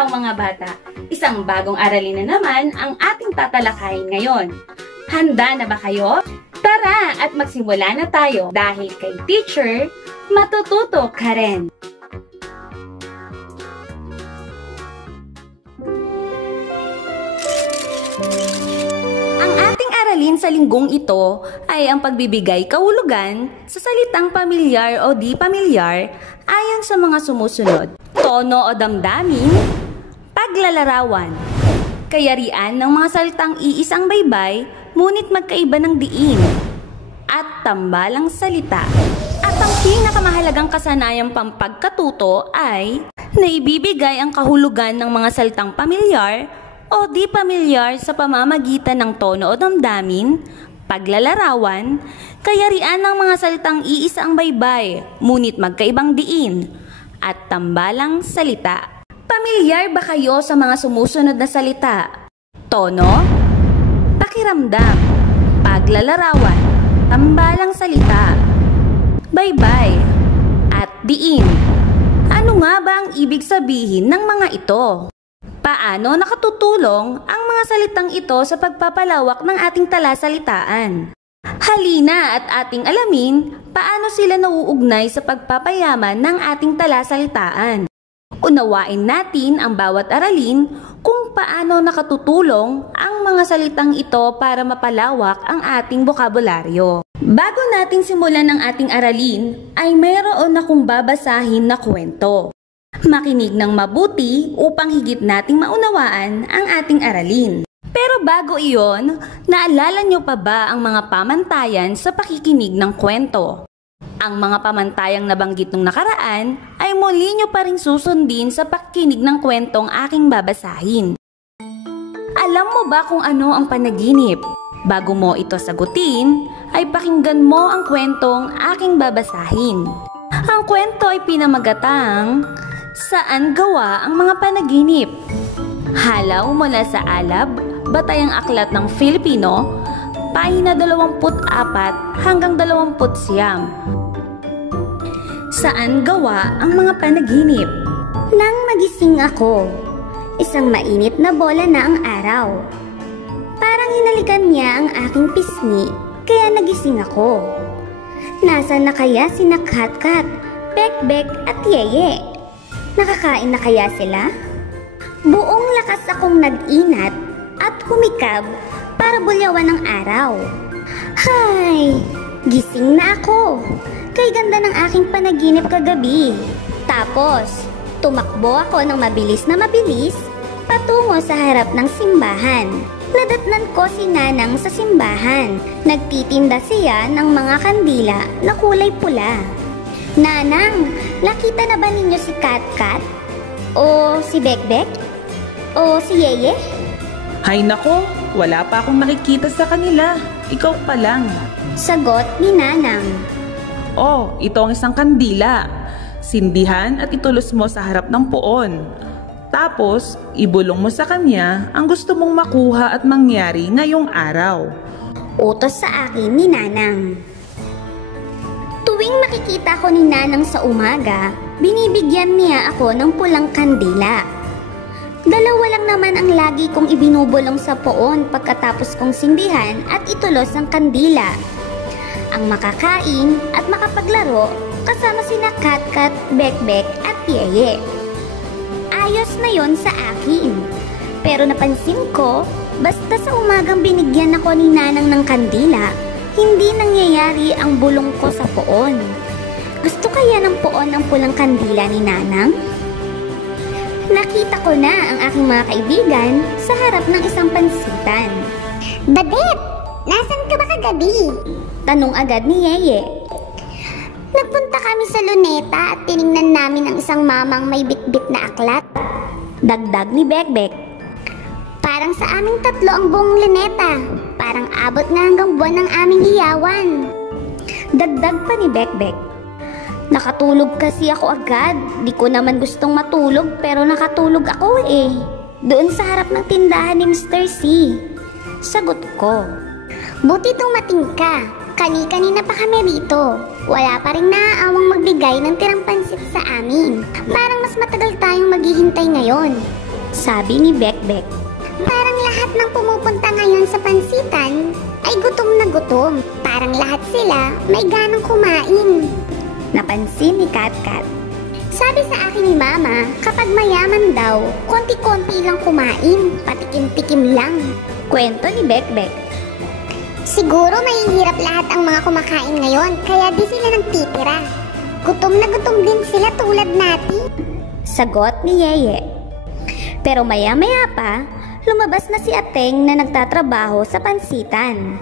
araw mga bata! Isang bagong aralin na naman ang ating tatalakayin ngayon. Handa na ba kayo? Tara at magsimula na tayo dahil kay teacher, matututo ka rin. Ang ating aralin sa linggong ito ay ang pagbibigay kahulugan sa salitang pamilyar o di pamilyar ayon sa mga sumusunod. Tono o damdamin, paglalarawan, kayarian ng mga salitang iisang baybay, ngunit magkaiba ng diin, at tambalang salita. At ang pinakamahalagang kasanayang pampagkatuto ay naibibigay ang kahulugan ng mga salitang pamilyar o di pamilyar sa pamamagitan ng tono o damdamin, paglalarawan, kayarian ng mga salitang iisang baybay, ngunit magkaibang diin, at tambalang salita. Pamilyar ba kayo sa mga sumusunod na salita? Tono, pakiramdam, paglalarawan, tambalang salita, baybay, at diin. Ano nga ba ang ibig sabihin ng mga ito? Paano nakatutulong ang mga salitang ito sa pagpapalawak ng ating talasalitaan? Halina at ating alamin paano sila nauugnay sa pagpapayaman ng ating talasalitaan. Unawain natin ang bawat aralin kung paano nakatutulong ang mga salitang ito para mapalawak ang ating bokabularyo. Bago natin simulan ang ating aralin, ay mayroon akong babasahin na kwento. Makinig ng mabuti upang higit nating maunawaan ang ating aralin. Pero bago iyon, naalala nyo pa ba ang mga pamantayan sa pakikinig ng kwento? Ang mga pamantayang nabanggit nung nakaraan ay muli nyo pa rin susundin sa pakikinig ng kwentong aking babasahin. Alam mo ba kung ano ang panaginip? Bago mo ito sagutin, ay pakinggan mo ang kwentong aking babasahin. Ang kwento ay pinamagatang Saan Gawa ang Mga Panaginip? Halaw mula sa Alab, Batayang Aklat ng Filipino, pahina 24 hanggang 29. Saan gawa ang mga panaginip? Nang magising ako, isang mainit na bola na ang araw. Parang hinalikan niya ang aking pisngi, kaya nagising ako. Nasaan na kaya sina Katkat, Bekbek at Yeye? Nakakain na kaya sila? Buong lakas akong nag-inat at humikab para bulyawan ng araw. Hay! Gising na ako. Kay ganda ng aking panaginip kagabi. Tapos, tumakbo ako ng mabilis patungo sa harap ng simbahan. Nadatnan ko si Nanang sa simbahan. Nagtitinda siya ng mga kandila na kulay pula. Nanang, nakita na ba ninyo si Katkat? O si Bekbek? O si Yeye? Hay nako, wala pa akong nakikita sa kanila. Ikaw pa lang. Sagot ni Nanang. Oh, ito ang isang kandila. Sindihan at itulos mo sa harap ng poon. Tapos, ibulong mo sa kanya ang gusto mong makuha at mangyari ngayong araw. Utos sa akin ni Nanang. Tuwing makikita ko ni Nanang sa umaga, binibigyan niya ako ng pulang kandila. Dalawa lang naman ang lagi kong ibinubulong sa poon pagkatapos kong sindihan at itulos ang kandila. Ang makakain at makapaglaro kasama sina Katkat, Bekbek at Yeye. Ayos na yon sa akin. Pero napansin ko, basta sa umagang binigyan ako ni Nanang ng kandila, hindi nangyayari ang bulong ko sa poon. Gusto kaya ng poon ang pulang kandila ni Nanang? Nakita ko na ang aking mga kaibigan sa harap ng isang pansitan. Badet, nasan ka ba kagabi? Tanong agad ni Yeye. Nagpunta kami sa Luneta at tiningnan namin ang isang mamang may bitbit na aklat. Dagdag ni Bekbek. Parang sa aming tatlo ang buong Luneta. Parang abot na hanggang buwan ng aming iyawan. Dagdag pa ni Bekbek. Nakatulog kasi ako agad. Di ko naman gustong matulog pero nakatulog ako eh. Doon sa harap ng tindahan ni Mr. C. Sagot ko. Buti tumating ka. Kani-kanina pa kami rito. Wala pa rin naaawang magbigay ng tirang pansit sa amin. Parang mas matagal tayong maghihintay ngayon. Sabi ni Bekbek. Parang lahat ng pumupunta ngayon sa pansitan ay gutom na gutom. Parang lahat sila may ganang kumain. Napansin ni Katkat. Sabi sa akin ni Mama, kapag mayaman daw, konti-konti lang kumain, patikim-tikim lang. Kwento ni Bekbek. Siguro mahihirap lahat ang mga kumakain ngayon, kaya di sila nagtitira. Gutom na gutom din sila tulad natin. Sagot ni Yeye. Pero maya-maya pa, lumabas na si Ateng na nagtatrabaho sa pansitan.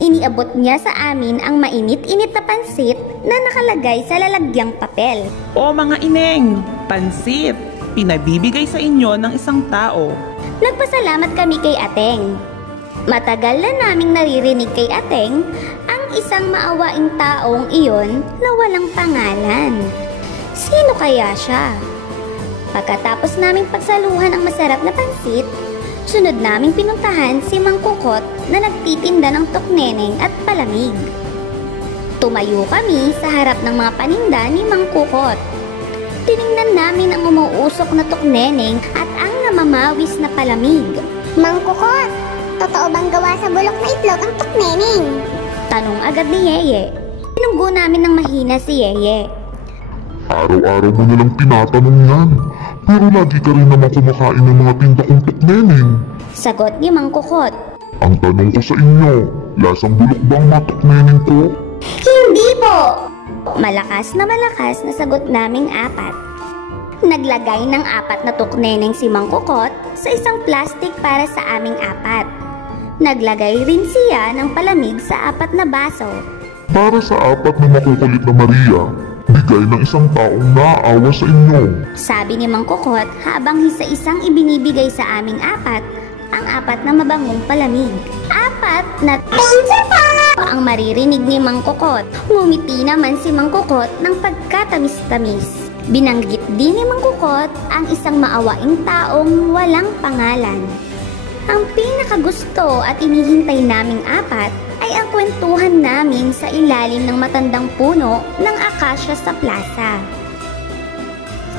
Iniabot niya sa amin ang mainit-init na pansit na nakalagay sa lalagyang papel. O mga ineng, pansit, pinabibigay sa inyo ng isang tao. Nagpasalamat kami kay Ateng. Matagal na naming naririnig kay Ateng ang isang maawaing taong iyon na walang pangalan. Sino kaya siya? Pagkatapos naming pagsaluhan ang masarap na pansit, sunod naming pinuntahan si Mang Kukot na nagtitinda ng tukneneng at palamig. Tumayo kami sa harap ng mga paninda ni Mang Kukot. Tiningnan namin ang umuusok na tukneneng at ang namamawis na palamig. Mang Kukot, totoo bang gawa sa bulok na itlog ang tukneneng? Tanong agad ni Yeye. Tinunggo namin ng mahina si Yeye. Araw-araw mo nalang tinatanong yan. Pero lagi ka rin naman kumakain ng mga tinda kong tukneneng. Sagot ni Mang Kukot. Ang tanong ko sa inyo, lasang bulok ba ang mga tukneneng ko? Hindi po! Malakas na sagot naming apat. Naglagay ng 4 na tukneneng si Mang Kukot sa isang plastic para sa aming 4. Naglagay rin siya ng palamig sa 4 na baso. Para sa 4 na makukulit na Maria, bigay ng isang taong naaawa sa inyo. Sabi ni Mang Kukot habang isa-isang ibinibigay sa aming 4 ang 4 na mabangong palamig. 4 na ang maririnig ni Mang Kukot. Ngumiti naman si Mang Kukot ng pagkatamis-tamis. Binanggit din ni Mang Kukot ang isang maawaing taong walang pangalan. Ang pinakagusto at inihintay naming 4 ay ang kwentuhan namin sa ilalim ng matandang puno ng akasya sa plaza.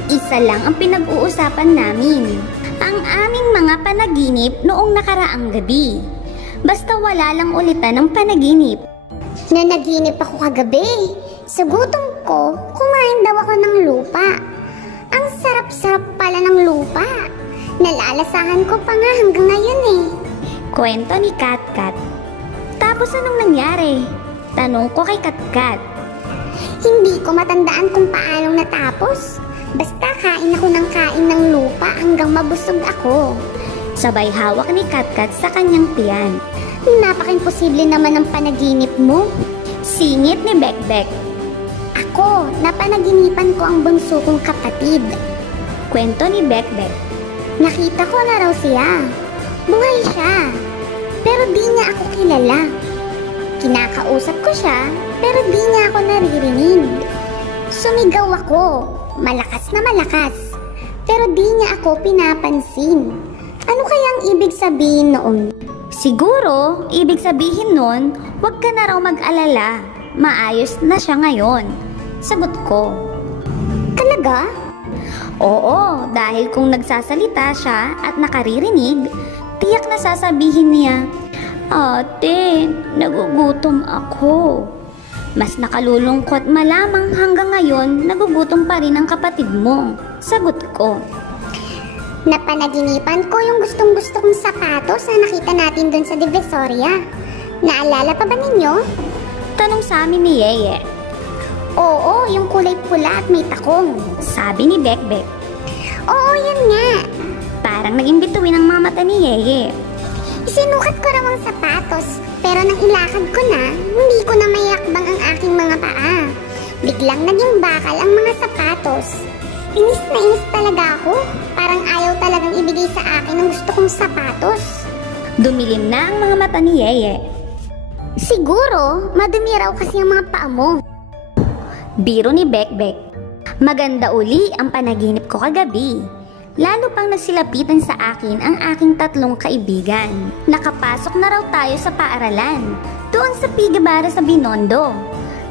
Isa lang ang pinag-uusapan namin, ang aming mga panaginip noong nakaraang gabi. Basta wala lang ulitan ng panaginip. Nanaginip ako kagabi. Sa gutom ko, kumain daw ako ng lupa. Ang sarap-sarap pala ng lupa. Nalalasahan ko pa nga hanggang ngayon eh. Kwento ni Katkat. Tapos anong nangyari? Tanong ko kay Katkat. Hindi ko matandaan kung paanong natapos. Basta kain ako ng kain ng lupa hanggang mabusog ako. Sabay hawak ni Katkat sa kanyang tiyan. Napaka-imposible naman ang panaginip mo. Singit ni Bekbek. Ako, napanaginipan ko ang bunso kong kapatid. Kwento ni Bekbek. Nakita ko na raw siya. Buhay siya. Pero di niya ako kilala. Kinakausap ko siya, pero di niya ako naririnig. Sumigaw ako, malakas na malakas. Pero di niya ako pinapansin. Ano kayang ibig sabihin noon? Siguro, ibig sabihin nun, huwag ka na raw mag-alala. Maayos na siya ngayon. Sagot ko. Talaga? Oo, dahil kung nagsasalita siya at nakaririnig, tiyak na sasabihin niya, Ate, nagugutom ako. Mas nakalulungkot malamang hanggang ngayon nagugutom pa rin ang kapatid mo. Sagot ko. Napanaginipan ko yung gustong-gusto kong sapatos na nakita natin dun sa Divisoria. Naalala pa ba ninyo? Tanong sa amin ni Yeye. Oo, yung kulay pula at may takong. Sabi ni Bekbek. Oo, yun nga. Parang naging bituin ang mga mata ni Yeye. Isinukat ko raw ang sapatos, pero nang ilakad ko na, hindi ko na mayakbang ang aking mga paa. Biglang naging bakal ang mga sapatos. Inis na inis talaga ako. Parang ayaw talagang ibigay sa akin ang gusto kong sapatos. Dumilim na ang mga mata ni Yeye. Siguro, madumi raw kasi ang mga paa mo. Biro ni Bekbek. Maganda uli ang panaginip ko kagabi. Lalo pang nagsilapitan sa akin ang aking 3 kaibigan. Nakapasok na raw tayo sa paaralan, doon sa Pigabara sa Binondo.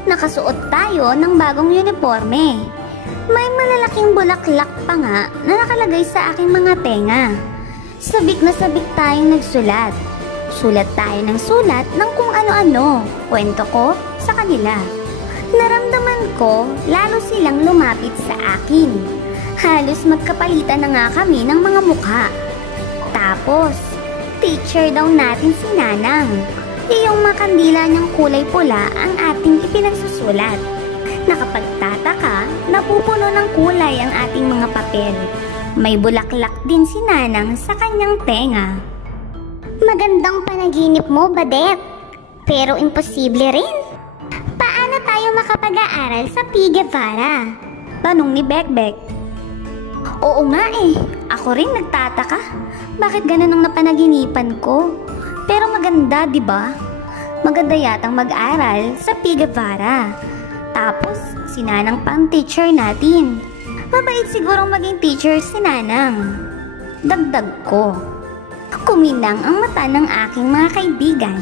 Nakasuot tayo ng bagong uniforme. May malalaking bulaklak pa nga na nakalagay sa aking mga tenga. Sabik na sabik tayong nagsulat. Sulat tayo ng sulat ng kung ano-ano, kwento ko sa kanila. Naramdaman ko lalo silang lumapit sa akin. Halos magkapalitan na nga kami ng mga mukha. Tapos, teacher daw natin si Nanang. Iyong makandila niyang kulay pula ang ating ipinagsusulat. Nakapagtataka, napupuno ng kulay ang ating mga papel. May bulaklak din si Nanang sa kanyang tenga. Magandang panaginip mo, Badet. Pero imposible rin. Paano tayo makapag-aaral sa P. Guevara? Tanong ni Bekbek. Oo nga eh, ako rin nagtataka. Bakit ganun ang napanaginipan ko? Pero maganda, di ba? Maganda yatang mag-aral sa P. Guevara. Tapos, si Nanang pa ang teacher natin. Mabait sigurong maging teacher si Nanang. Dagdag ko. Kuminang ang mata ng aking mga kaibigan.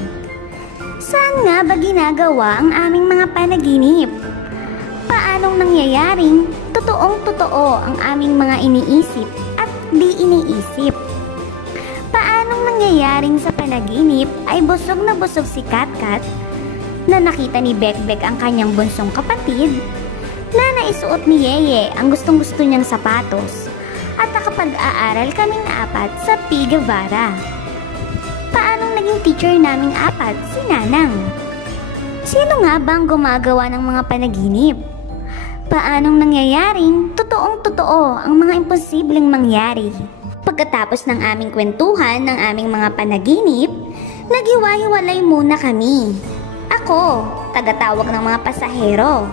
Saan nga ba ginagawa ang aming mga panaginip? Paanong nangyayaring totoong-totoo ang aming mga iniisip at di iniisip? Paanong nangyayaring sa panaginip ay busog na busog si Katkat na nakita ni Bekbek ang kanyang bunsong kapatid, na naisuot ni Yeye ang gustong-gusto niyang sapatos, at nakapag-aaral kaming apat sa P. Guevara. Paanong naging teacher naming apat si Nanang? Sino nga ba ang gumagawa ng mga panaginip? Paanong nangyayaring totoong-totoo ang mga imposibleng mangyari? Pagkatapos ng aming kwentuhan ng aming mga panaginip, naghiwa-hiwalay muna kami. Ako, tagatawag ng mga pasahero.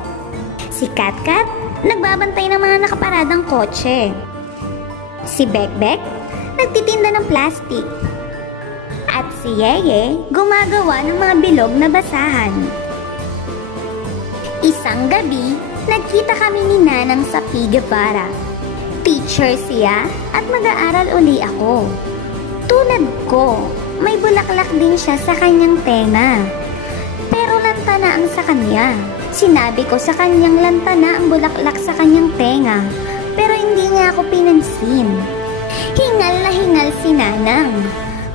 Si Katkat, nagbabantay ng mga nakaparadang kotse. Si Bekbek, nagtitinda ng plastik. At si Yeye, gumagawa ng mga bilog na basahan. Isang gabi, nagkita kami ni Nanang sa P. Guevara. Teacher siya at mag-aaral uli ako. Tulad ko, may bulaklak din siya sa kanyang tenga. Pero lantana ang sa kanya. Sinabi ko sa kanyang lantana ang bulaklak sa kanyang tenga. Pero hindi niya ako pinansin. Hingal na hingal si Nanang.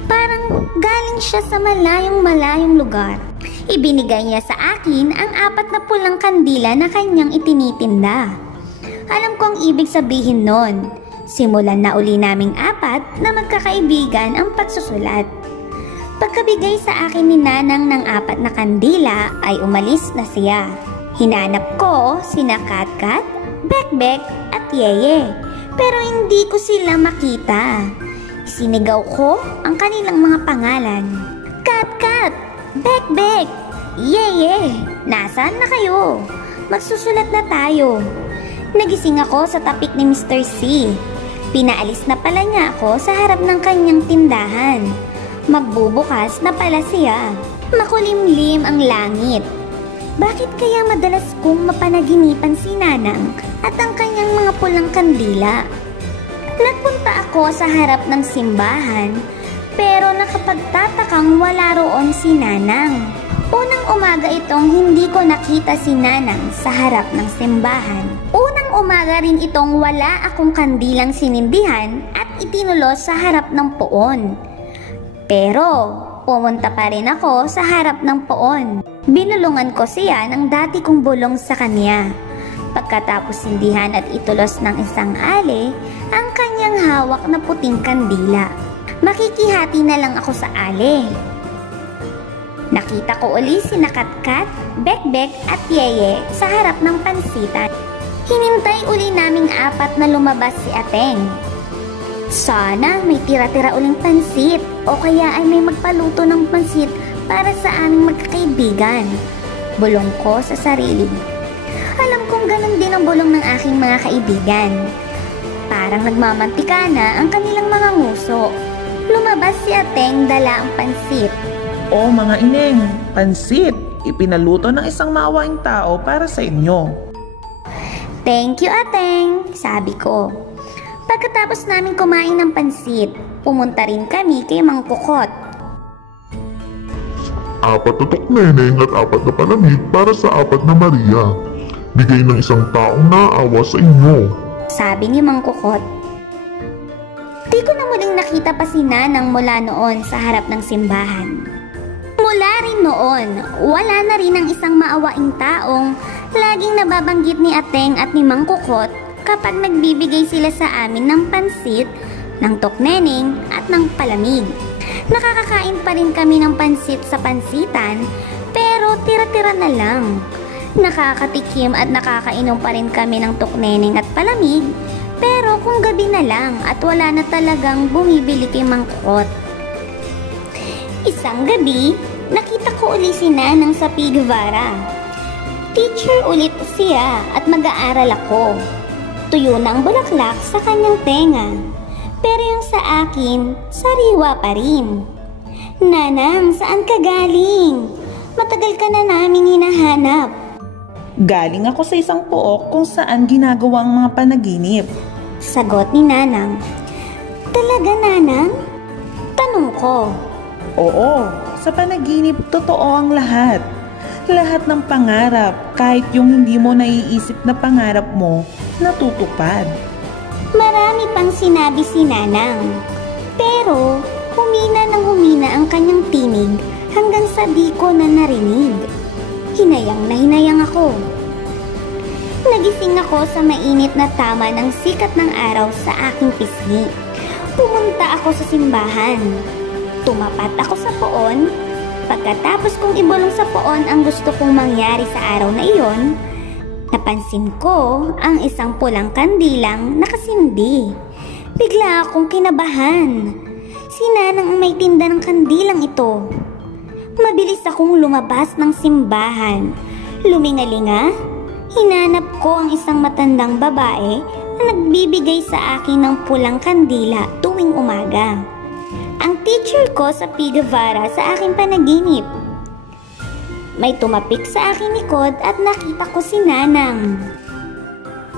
Parang galing siya sa malayong lugar. Ibinigay niya sa akin ang 4 na pulang kandila na kanyang itinitinda. Alam ko ang ibig sabihin nun. Simulan na uli naming 4 na magkakaibigan ang pagsusulat. Pagkabigay sa akin ni Nanang ng 4 na kandila ay umalis na siya. Hinanap ko sina Katkat, Bekbek at Yeye, pero hindi ko sila makita. Sinigaw ko ang kanilang mga pangalan. Katkat, Bekbek, Yeye, nasaan na kayo? Magsusulat na tayo. Nagising ako sa tapik ni Mr. C. Pinaalis na pala niya ako sa harap ng kanyang tindahan. Magbubukas na pala siya. Makulimlim ang langit. Bakit kaya madalas kong mapanaginipan si Nanang at ang kanyang mga pulang kandila? Nagpunta ako sa harap ng simbahan, pero nakapagtatakang wala roon si Nanang. Unang umaga itong hindi ko nakita si Nanang sa harap ng simbahan. Unang umaga rin itong wala akong kandilang sinindihan at itinulos sa harap ng poon. Pero pumunta pa rin ako sa harap ng poon. Binulungan ko siya ng dati kong bulong sa kanya. Pagkatapos sindihan at itulos ng isang ale ang kanyang hawak na puting kandila. Makikihati na lang ako sa ale. Nakita ko uli si Katkat, Bekbek at Yeye sa harap ng pansitan. Hinintay uli naming 4 na lumabas si Ateng. Sana may tira-tira uling pansit o kaya ay may magpaluto ng pansit para sa aming magkakaibigan. Bulong ko sa sarili. Alam kong ganun din ang bulong ng aking mga kaibigan. Parang nagmamantika na ang kanilang mga nguso. Lumabas si Ateng dala ang pansit. O mga ineng, pansit, ipinaluto ng isang maawaing tao para sa inyo. Thank you, Ateng, sabi ko. Pagkatapos namin kumain ng pansit, pumunta rin kami kay Mang Kukot. 4 na tukneneng at 4 na palamig para sa 4 na Maria. bigay ng isang taong naawa sa inyo. Sabi ni Mang Kukot. Di ko na muling nakita pa si Nanang mula noon sa harap ng simbahan. Mula rin noon, wala na rin ang isang maawaing taong laging nababanggit ni Ateng at ni Mang Kukot kapag nagbibigay sila sa amin ng pansit, ng tokneneng at ng palamig. Nakakakain pa rin kami ng pansit sa pansitan, pero tira-tira na lang. Nakakatikim at nakakainom pa rin kami ng tokneneng at palamig, pero kung gabi na lang at wala na talagang bumibili kay Mang Kukot. Isang gabi, nakita ko uli si Nanang sa P. Guevara. Teacher ulit siya at mag-aaral ako. Tuyo na ang bulaklak sa kanyang tenga, pero yung sa akin, sariwa pa rin. Nanang, saan ka galing? Matagal ka na naming hinahanap. Galing ako sa isang pook kung saan ginagawa ang mga panaginip. Sagot ni Nanang. Talaga, Nanang? Tanong ko. Oo, sa panaginip totoo ang lahat. Lahat ng pangarap, kahit yung hindi mo naiisip na pangarap mo, natutupad. Marami pang sinabi si Nanang. Pero humina ng humina ang kanyang tinig hanggang sa di ko na narinig. Hinayang na hinayang ako. Nagising ako sa mainit na tama ng sikat ng araw sa aking pisngi. Pumunta ako sa simbahan. Tumapat ako sa poon. Pagkatapos kong ibulong sa poon ang gusto kong mangyari sa araw na iyon, napansin ko ang isang pulang kandilang nakasindi. Bigla akong kinabahan. Si Nanang ang may tinda ng kandilang ito. Mabilis akong lumabas ng simbahan. Lumingalinga, hinanap ko ang isang matandang babae na nagbibigay sa akin ng pulang kandila tuwing umaga. Ang teacher ko sa P. Guevara sa aking panaginip. May tumapik sa aking likod at nakita ko si Nanang.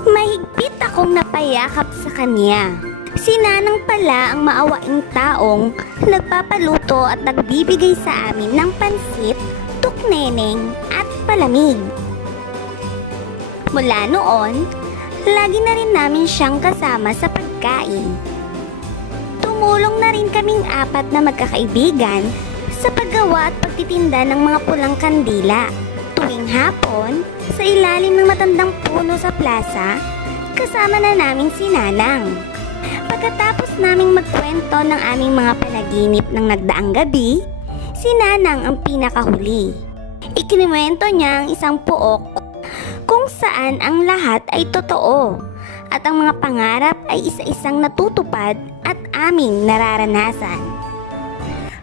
Mahigpit akong napayakap sa kanya. Si Nanang pala ang maawaing taong nagpapaluto at nagbibigay sa amin ng pansit, tukneneng at palamig. Mula noon, lagi na rin namin siyang kasama sa pagkain. Tumulong na rin kaming apat na magkakaibigan sa paggawa at pagtitinda ng mga pulang kandila. Tuwing hapon, sa ilalim ng matandang puno sa plaza, kasama na namin si Nanang. Pagkatapos naming magkwento ng aming mga panaginip ng nagdaang gabi, si Nanang ang pinakahuli. Ikinuwento niya ang isang pook kung saan ang lahat ay totoo at ang mga pangarap ay isa-isang natutupad at aming nararanasan.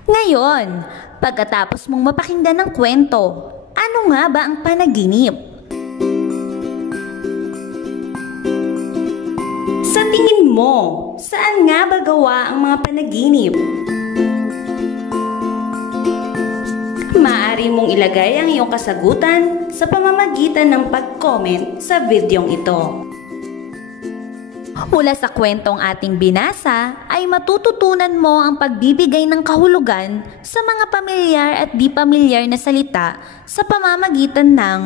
Ngayon, pagkatapos mong mapakinggan ng kwento, ano nga ba ang panaginip? Sa tingin mo, saan nga ba gawa ang mga panaginip? Maaari mong ilagay ang iyong kasagutan sa pamamagitan ng pag-comment sa videong ito. Mula sa kwentong ating binasa ay matututunan mo ang pagbibigay ng kahulugan sa mga pamilyar at di pamilyar na salita sa pamamagitan ng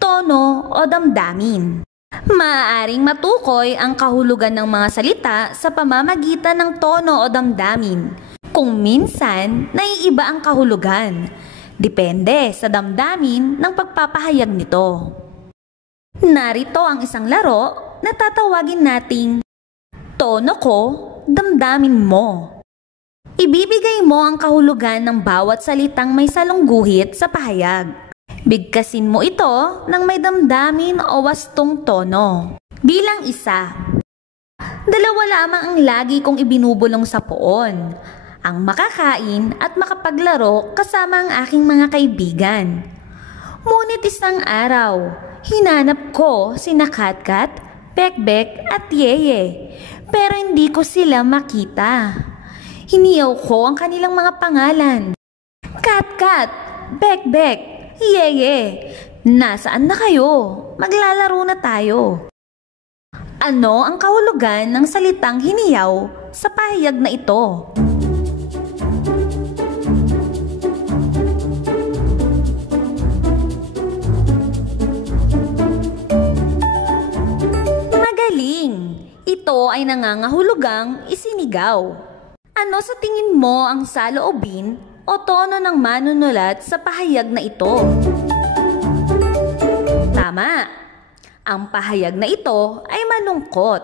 tono o damdamin. Maaaring matukoy ang kahulugan ng mga salita sa pamamagitan ng tono o damdamin. Kung minsan, naiiba ang kahulugan. Depende sa damdamin ng pagpapahayag nito. Narito ang isang laro na tatawagin nating tono ko, damdamin mo. Ibibigay mo ang kahulugan ng bawat salitang may salungguhit sa pahayag. Bigkasin mo ito ng may damdamin o wastong tono. Bilang isa. Dalawa lamang ang lagi kong ibinubulong sa poon. Ang makakain at makapaglaro kasama ang aking mga kaibigan. Ngunit isang araw, hinanap ko sina Katkat, Bekbek at Yeye, pero hindi ko sila makita. Hiniyaw ko ang kanilang mga pangalan. Katkat, Bekbek, Yeye, nasaan na kayo? Maglalaro na tayo. Ano ang kahulugan ng salitang hiniyaw sa pahayag na ito? ito ay nangangahulugang isinigaw. Ano sa tingin mo ang saloobin o tono ng manunulat sa pahayag na ito? Tama! Ang pahayag na ito ay malungkot.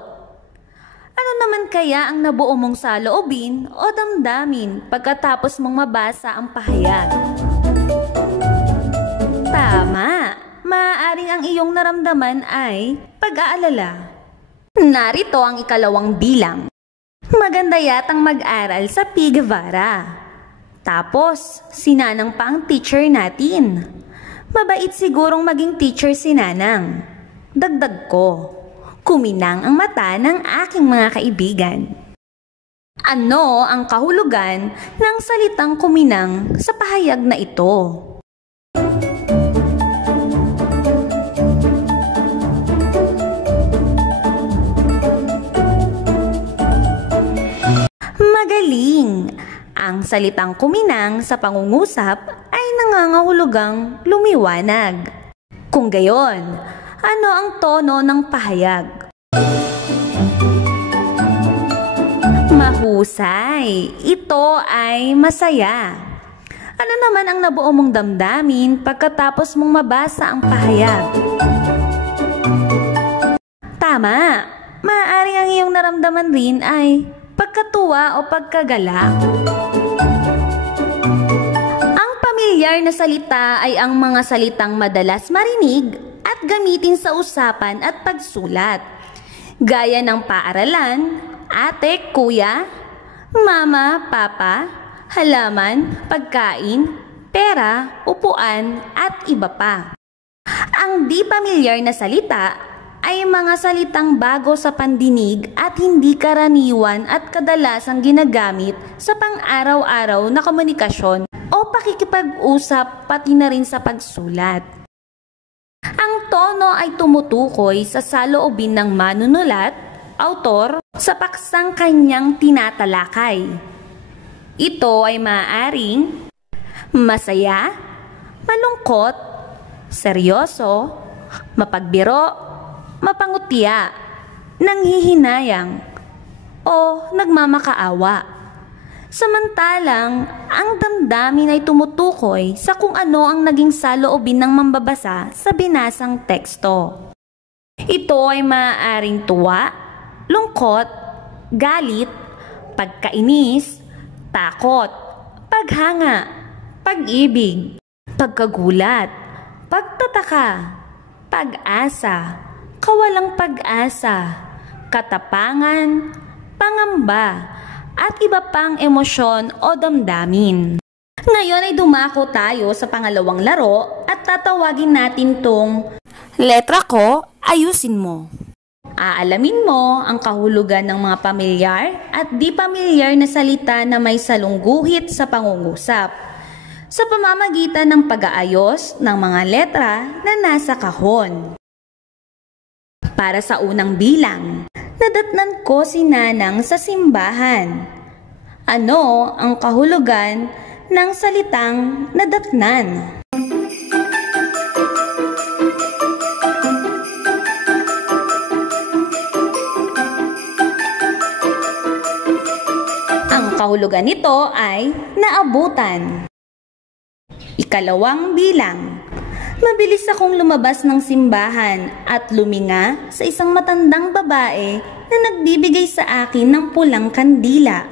Ano naman kaya ang nabuo mong saloobin o damdamin pagkatapos mong mabasa ang pahayag? Tama! Maaaring ang iyong naramdaman ay pag-aalala. Narito ang ikalawang bilang. Maganda yatang mag-aral sa P. Guevara. Tapos, si Nanang pa ang teacher natin. Mabait sigurong maging teacher si Nanang. Dagdag ko, kuminang ang mata ng aking mga kaibigan. Ano ang kahulugan ng salitang kuminang sa pahayag na ito? Magaling! Ang salitang kuminang sa pangungusap ay nangangahulugang lumiwanag. Kung gayon, ano ang tono ng pahayag? Mahusay! Ito ay masaya. Ano naman ang nabuo mong damdamin pagkatapos mong mabasa ang pahayag? Tama! Maaaring ang iyong naramdaman rin ay pagkatuwa o pagkagala. Ang pamilyar na salita ay ang mga salitang madalas marinig at gamitin sa usapan at pagsulat. Gaya ng paaralan, ate, kuya, mama, papa, halaman, pagkain, pera, upuan, at iba pa. Ang di pamilyar na salita ay mga salitang bago sa pandinig at hindi karaniwan at kadalasang ginagamit sa pang-araw-araw na komunikasyon o pakikipag-usap pati na rin sa pagsulat. Ang tono ay tumutukoy sa saloobin ng manunulat, autor, sa paksang kanyang tinatalakay. Ito ay maaaring masaya, malungkot, seryoso, mapagbiro, mapangutya, nanghihinayang, o nagmamakaawa. Samantalang, ang damdamin ay tumutukoy sa kung ano ang naging saloobin ng mambabasa sa binasang teksto. Ito ay maaaring tuwa, lungkot, galit, pagkainis, takot, paghanga, pag-ibig, pagkagulat, pagtataka, pag-asa, kawalang pag-asa, katapangan, pangamba, at iba pang emosyon o damdamin. Ngayon ay dumako tayo sa pangalawang laro at tatawagin natin tong letra ko, ayusin mo. Aalamin mo ang kahulugan ng mga pamilyar at di pamilyar na salita na may salungguhit sa pangungusap sa pamamagitan ng pag-aayos ng mga letra na nasa kahon. Para sa unang bilang, nadatnan ko si Nanang sa simbahan. Ano ang kahulugan ng salitang nadatnan? Ang kahulugan nito ay naabutan. Ikalawang bilang. Mabilis akong lumabas ng simbahan at luminga sa isang matandang babae na nagbibigay sa akin ng pulang kandila.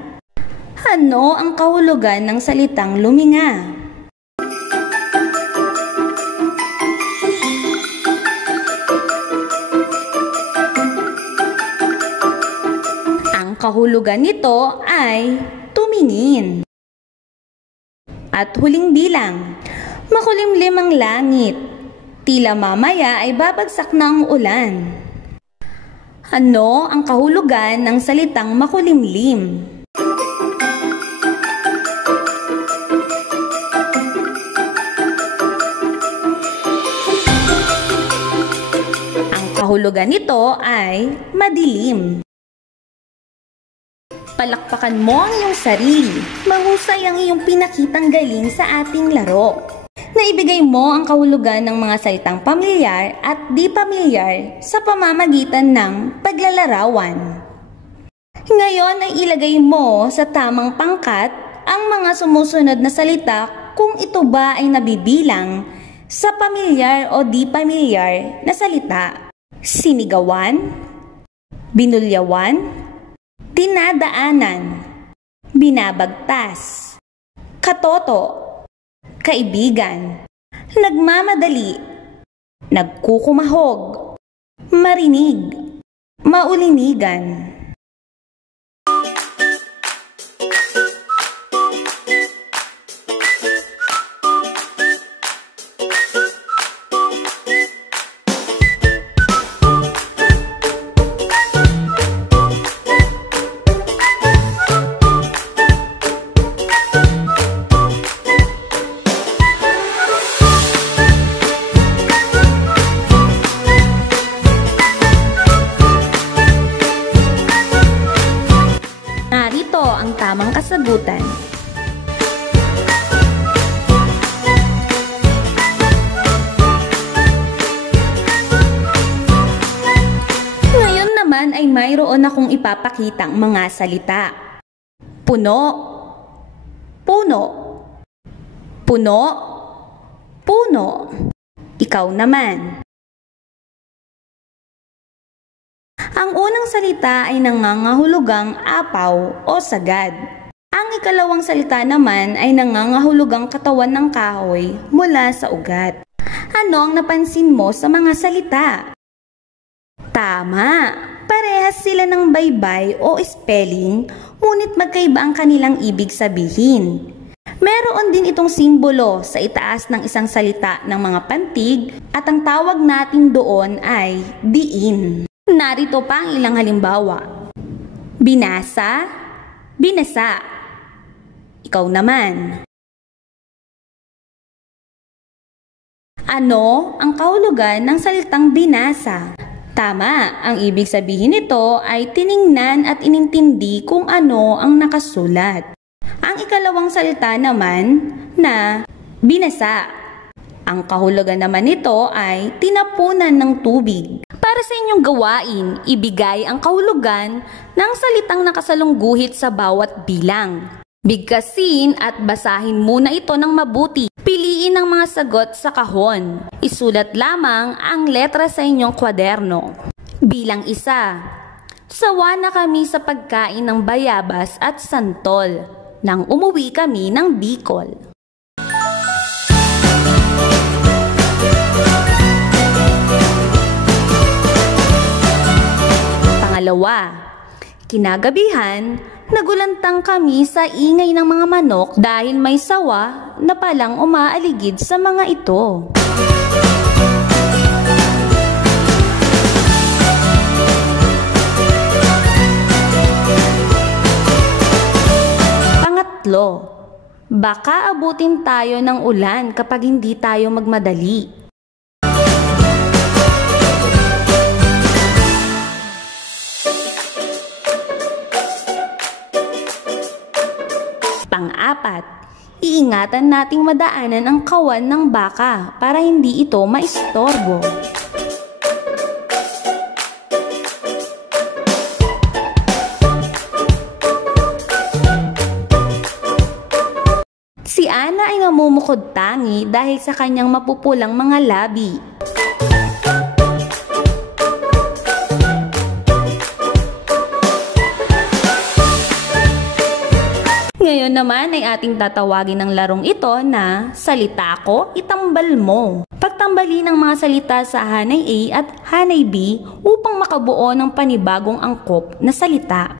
Ano ang kahulugan ng salitang luminga? Ang kahulugan nito ay tumingin. At huling bilang. Makulimlim ang langit. Tila mamaya ay babagsak na ang ulan. Ano ang kahulugan ng salitang makulimlim? Ang kahulugan nito ay madilim. Palakpakan mo ang iyong sarili. Mahusay ang iyong pinakitang galing sa ating laro. Naibigay mo ang kahulugan ng mga salitang pamilyar at di pamilyar sa pamamagitan ng paglalarawan. Ngayon ay ilagay mo sa tamang pangkat ang mga sumusunod na salita kung ito ba ay nabibilang sa pamilyar o di pamilyar na salita. Sinigawan, binulyawan, dinadaanan, binabagtas, katoto, kaibigan, nagmamadali, nagkukumahog, marinig, maulinigan. Narito ang tamang kasagutan. Ngayon naman ay mayroon akong ipapakitang mga salita. Puno, puno, puno, puno. Ikaw naman. Ang unang salita ay nangangahulugang apaw o sagad. Ang ikalawang salita naman ay nangangahulugang katawan ng kahoy mula sa ugat. Ano ang napansin mo sa mga salita? Tama! Parehas sila ng baybay o spelling, ngunit magkaiba ang kanilang ibig sabihin. Meron din itong simbolo sa itaas ng isang salita ng mga pantig at ang tawag natin doon ay diin. Narito pa ang ilang halimbawa. Binasa, binasa. Ikaw naman. Ano ang kahulugan ng salitang binasa? Tama, ang ibig sabihin nito ay tiningnan at inintindi kung ano ang nakasulat. Ang ikalawang salita naman na binasa. Ang kahulugan naman nito ay tinapunan ng tubig. Para sa inyong gawain, ibigay ang kahulugan ng salitang nakasalungguhit sa bawat bilang. Bigkasin at basahin muna ito ng mabuti. Piliin ang mga sagot sa kahon. Isulat lamang ang letra sa inyong kwaderno. Bilang 1. Sawa na kami sa pagkain ng bayabas at santol nang umuwi kami ng Bicol. Pangalawa, kinagabihan, nagulantang kami sa ingay ng mga manok dahil may sawa na palang umaaligid sa mga ito. Pangatlo, baka abutin tayo ng ulan kapag hindi tayo magmadali. Pang-apat, iingatan nating madaanan ang kawan ng baka para hindi ito maistorbo. Si Ana ay namumukod tangi dahil sa kanyang mapupulang mga labi. Ngayon naman ay ating tatawagin ng larong ito na Salita Ko, Itambal Mo. Pagtambali ng mga salita sa hanay A at hanay B upang makabuo ng panibagong angkop na salita.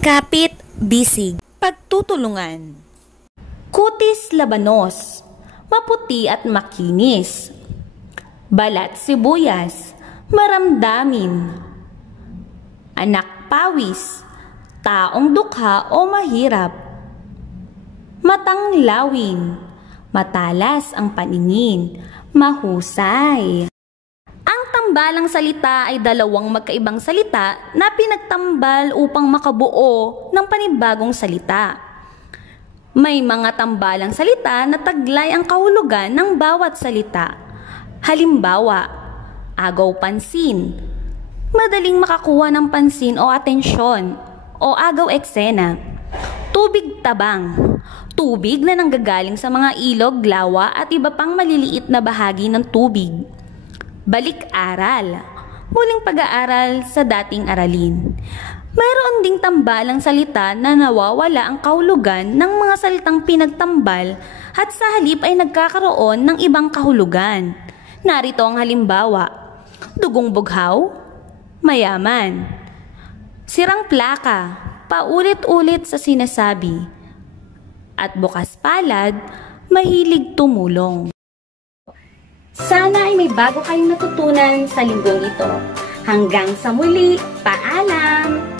Kapit bisig, pagtutulungan. Kutis labanos, maputi at makinis. Balat sibuyas, maramdamin. Anak pawis, taong dukha o mahirap. Matang lawin, matalas ang paningin, mahusay. Ang tambalang salita ay dalawang magkaibang salita na pinagtambal upang makabuo ng panibagong salita. May mga tambalang salita na taglay ang kahulugan ng bawat salita. Halimbawa, agaw pansin, madaling makakuha ng pansin o atensyon, o agaw eksena. Tubig tabang, tubig na nanggagaling sa mga ilog, lawa at iba pang maliliit na bahagi ng tubig. Balik-aral, muling pag-aaral sa dating aralin. Mayroon ding tambalang salita na nawawala ang kahulugan ng mga salitang pinagtambal at sa halip ay nagkakaroon ng ibang kahulugan. Narito ang halimbawa: dugong bughaw, mayaman. Sirang plaka, paulit-ulit sa sinasabi. At bukas palad, mahilig tumulong. Sana ay may bago kayong natutunan sa linggong ito. Hanggang sa muli, paalam!